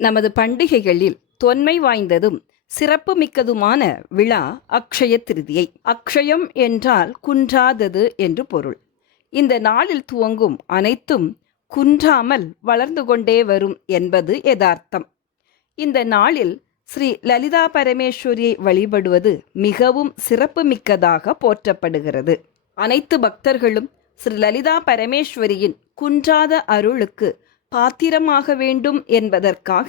நமது பண்டிகைகளில் தொன்மை வாய்ந்ததும் சிறப்பு மிக்கதுமான விழா அக்ஷய திருதியை. அக்ஷயம் என்றால் குன்றாதது என்று பொருள். இந்த நாளில் துவங்கும் அனைத்தும் குன்றாமல் வளர்ந்து கொண்டே வரும் என்பது யதார்த்தம். இந்த நாளில் ஸ்ரீ லலிதா பரமேஸ்வரியை வழிபடுவது மிகவும் சிறப்பு மிக்கதாக போற்றப்படுகிறது. அனைத்து பக்தர்களும் ஸ்ரீ லலிதா பரமேஸ்வரியின் குன்றாத அருளுக்கு பாத்திரமாக வேண்டும் என்பதற்காக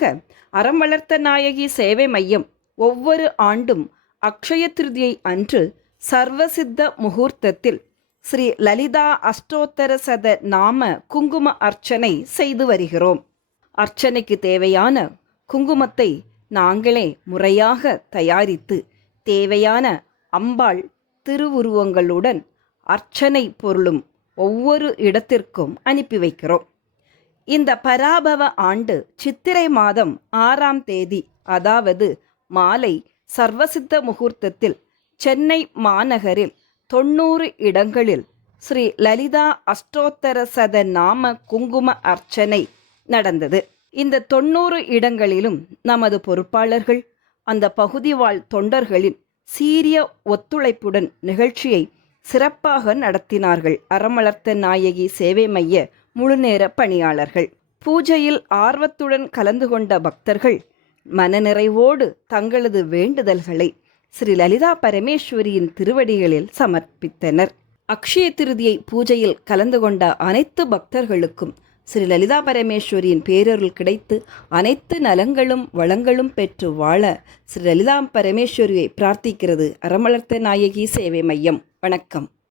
அறம் வளர்த்த நாயகி சேவை மையம் ஒவ்வொரு ஆண்டும் அக்ஷய திருதியை அன்று சர்வசித்த முகூர்த்தத்தில் ஸ்ரீ லலிதா அஷ்டோத்தர சத நாம குங்கும அர்ச்சனை செய்து வருகிறோம். அர்ச்சனைக்கு தேவையான குங்குமத்தை நாங்களே முறையாக தயாரித்து தேவையான அம்பாள் திருவுருவங்களுடன் அர்ச்சனை பொருளும் ஒவ்வொரு இடத்திற்கும் அனுப்பி வைக்கிறோம். இந்த பராபவ ஆண்டு சித்திரை மாதம் 6ஆம் தேதி, அதாவது மாலை சர்வசித்த முகூர்த்தத்தில் சென்னை மாநகரில் 90 இடங்களில் ஸ்ரீ லலிதா அஷ்டோத்தர சத நாம குங்கும அர்ச்சனை நடந்தது. இந்த 90 இடங்களிலும் நமது பொறுப்பாளர்கள் அந்த பகுதி வாழ் தொண்டர்களின் சீரிய ஒத்துழைப்புடன் நிகழ்ச்சியை சிறப்பாக நடத்தினார்கள். அறம் வளர்த்த நாயகி சேவை மைய முழுநேர பணியாளர்கள். பூஜையில் ஆர்வத்துடன் கலந்து கொண்ட பக்தர்கள் மனநிறைவோடு தங்களது வேண்டுதல்களை ஸ்ரீ லலிதா பரமேஸ்வரியின் திருவடிகளில் சமர்ப்பித்தனர். அக்ஷய திருதியை பூஜையில் கலந்து கொண்ட அனைத்து பக்தர்களுக்கும் ஸ்ரீ லலிதா பரமேஸ்வரியின் பேரருள் கிடைத்து அனைத்து நலங்களும் வளங்களும் பெற்று வாழ ஸ்ரீ லலிதா பரமேஸ்வரியை பிரார்த்திக்கிறது அறம் வளர்த்த நாயகி சேவை மையம். வணக்கம்.